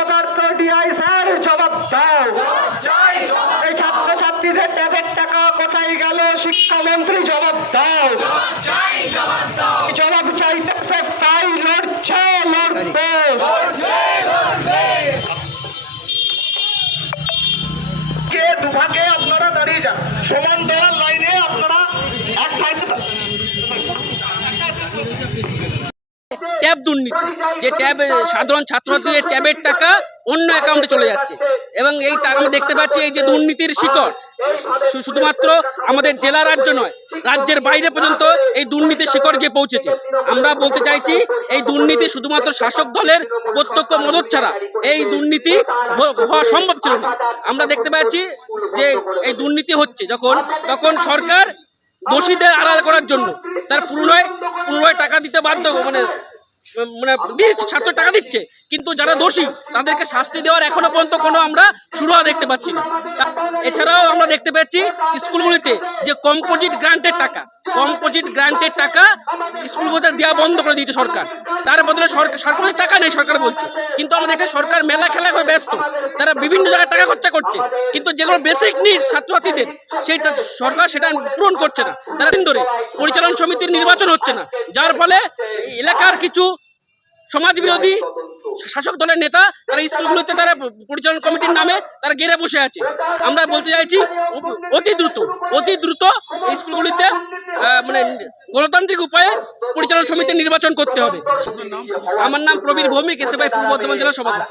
পদার্থ DI sir জবাব দাও। এই ছাত্রছাত্রীদের ট্যাবের টাকা কোথায় গেল শিক্ষামন্ত্রী জবাব দাও। জবাব চাইতেছে তাই লড়ছে লড়বে। কে দুভাগে আপনারা দাঁড়িয়ে যান, সমান দেওয়ার লাইনে আপনারা এক সাইডে। ট্যাব দুর্নীতি, যে ট্যাব সাধারণ ছাত্রছাত্রীদের ট্যাবের টাকা অন্য অ্যাকাউন্টে চলে যাচ্ছে এবং এই টাকা আমরা দেখতে পাচ্ছি এই যে দুর্নীতির শিকড় শুধুমাত্র আমাদের জেলা রাজ্য নয়, রাজ্যের বাইরে পর্যন্ত এই দুর্নীতির শিকড় গিয়ে পৌঁছেছে। আমরা বলতে চাইছি এই দুর্নীতি শুধুমাত্র শাসক দলের প্রত্যক্ষ মদত ছাড়া এই দুর্নীতি হওয়া সম্ভব ছিল না। আমরা দেখতে পাচ্ছি যে এই দুর্নীতি হচ্ছে তখন সরকার দোষীদের আড়াল করার জন্য তার পুনরায় টাকা দিতে বাধ্য মানে দিচ্ছে, ছাত্র টাকা দিচ্ছে, কিন্তু যারা দোষী তাদেরকে শাস্তি দেওয়ার এখনো পর্যন্ত কোনো আমরা সুরাহা দেখতে পাচ্ছি না। এছাড়াও আমরা দেখতে পাচ্ছি স্কুলগুলিতে যে কম্পোজিট গ্রান্টের টাকা স্কুলগুলোতে দেওয়া বন্ধ করে দিয়েছে সরকার। তার বদলে সরকারের টাকা নেই সরকার বলছে, কিন্তু আমরা দেখি সরকার মেলা খেলা করে ব্যস্ত, তারা বিভিন্ন জায়গায় টাকা খরচা করছে, কিন্তু যেগুলো বেসিক নিডস ছাত্রছাত্রীদের সেইটা সরকার সেটা পূরণ করছে না। তারা ধরে পরিচালন সমিতির নির্বাচন হচ্ছে না, যার ফলে এলাকার কিছু সমাজ বিরোধী শাসক দলের নেতা তারা স্কুলগুলোতে তারা পরিচালন কমিটির নামে তারা ঘেরে বসে আছে। আমরা বলতে চাইছি অতি দ্রুত স্কুলগুলিতে মানে গণতান্ত্রিক উপায়ে পরিচালন সমিতির নির্বাচন করতে হবে। আমার নাম প্রবীর ভৌমিক, এসএফআই পূর্ব বর্ধমান জেলার সভাপতি।